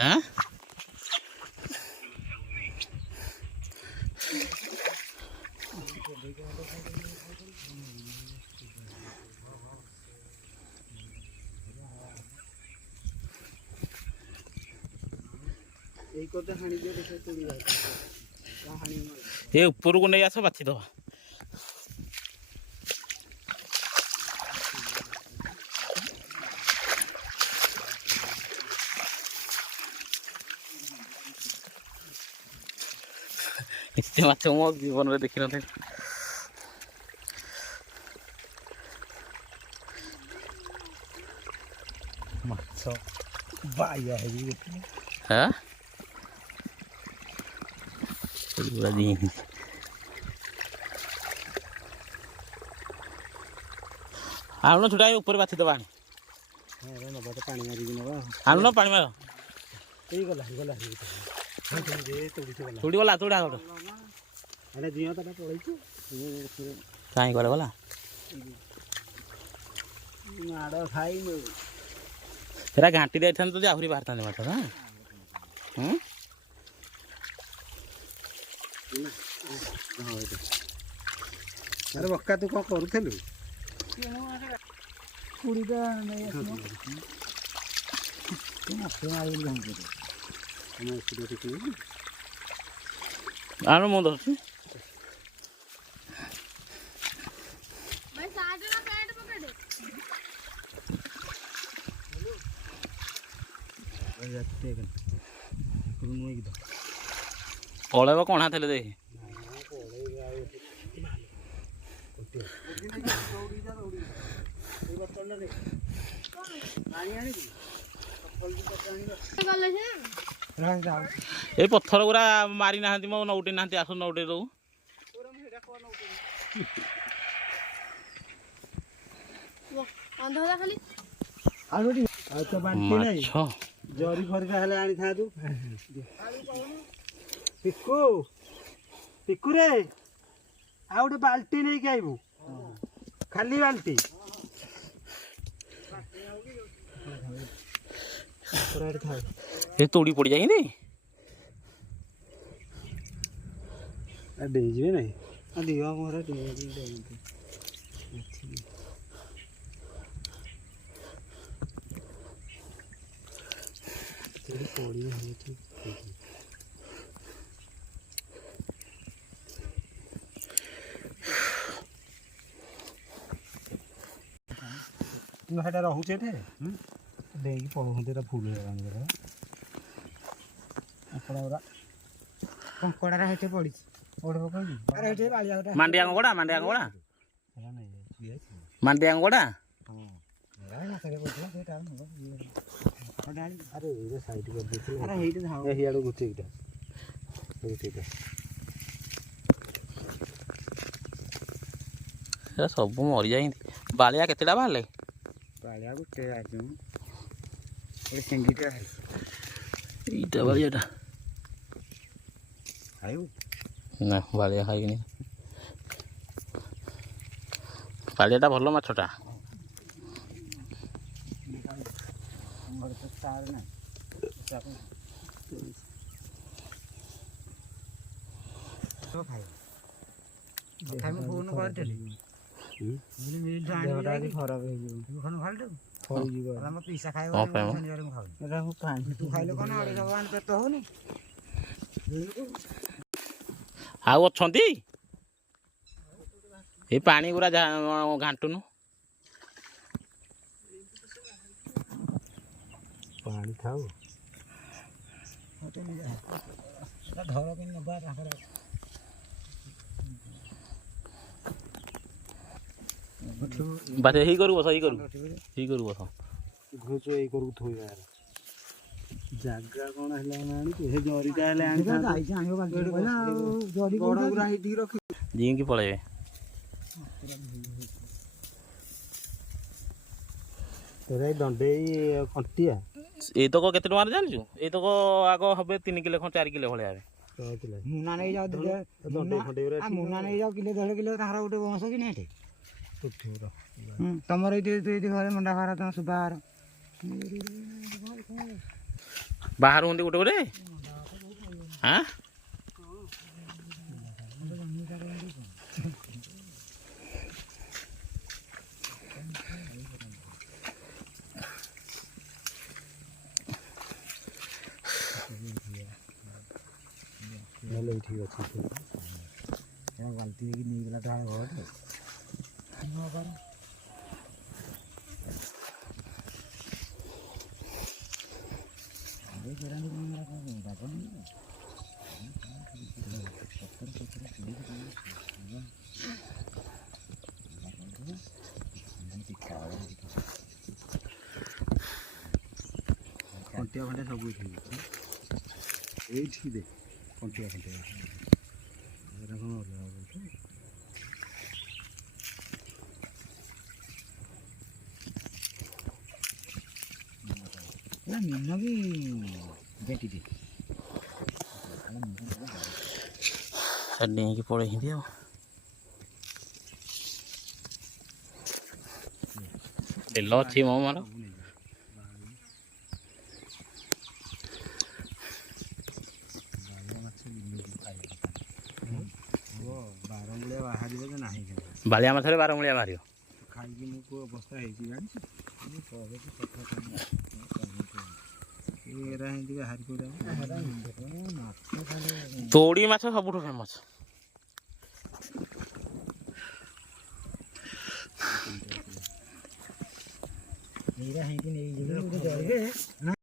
हाँ ये ऊपर को नहीं आस बाछी दवा इतने माछ मो जीवन में देखी न माछ बाया है हाँ आलू छुटा ऊपर बाछी दबा आलू पानी मार थोड़ी गला तोड़ा कहीं गले गला तेरा घाटी दे तो आहरी बाहर था माछ हाँ अरे बक्का तू कौन करूलु आलू मुझे धरती पलैब कण हाथ देख ये पत्थर गुरा मारी ना मो नौटे ना आस नौटे दो जरी फरिका हेले आनी था तू पिकु पिकु रे आ गोटे बाल्टी नहीं के आइबू खाली बाल्टी ये तोड़ी पड़ जाए डेजिए नहीं दिवा मोर हेटा रोचे डेगी पड़े फुल कंकड़ा पड़ी मांडिया गोड़ा मांडिया गोड़ा मांडिया गोड़ा अरे साइड कर गुटे सब मरी जाए बालिया केतेटा बाहर बालिया गुटे सिंगीटा इटा बालियाटा ना बालिया खाइनी बालियाटा भल माछटा आउ अच्छी ये पानी गुरा घाटुनु पानी खाओ बस यही करू बस यही करू बस घुच यही करू थोई यार जागा कोन हला नानी हे जरीटा हला आनी जाई से आनियो बाल्टी कहला जरी बड़ गुरा हिटी रखी जी की पळे तेरे दंडे कंटिया ए तो को केते टमार जानछु ए तो को आगो हबे 3 किलो 4 किलो भले आबे मुना नहीं जाओ दंडे खंडे रे मुना नहीं जाओ किलो 1.5 किलो तारा उठे बंस कि नहीं तमर ये घरे मंडा खारा तुम सुबार ବାହାରୁଛନ୍ତି ଗୋଟେ ଗୋଟେ ହାଁ ନହେଲେ ଠିକ୍ ଅଛି ବାଲ୍ଟି ହେଇକି ନେଇଗଲା ଢାଳ ଘର କଣ୍ଟିଆ ଖଣ୍ଡେ ସବୁ ଏଇଠି ଦେ କଣ୍ଟିଆ ଖଣ୍ଡେ ଏରା କ'ଣ ଅଲଗା କରୁଛୁ ମିନ ବି ବେଟିଟି ଡେଇଁକି ପଳେଇଛନ୍ତି ଆଉ ତେଲ ଅଛି ମୋ ମାର ବାରମୂଳିଆ ବାହାରିବ ଯେ ନାହିଁ ବାଳିଆ ମାଛରେ ବାରମୂଳିଆ ବାହାରିବ ଖାଇକି ମୁଁ କେଉଁ ଅବସ୍ଥା ହେଇଛି ଜାଣିଛୁ ଏରା ଏମିତି ବାହାରି ପଡ଼ିବ ତୋଡ଼ି ମାଛ ସବୁଠୁ ଫେମସ୍ ଏଇରା ହେଇକି ନେଇଯିବେ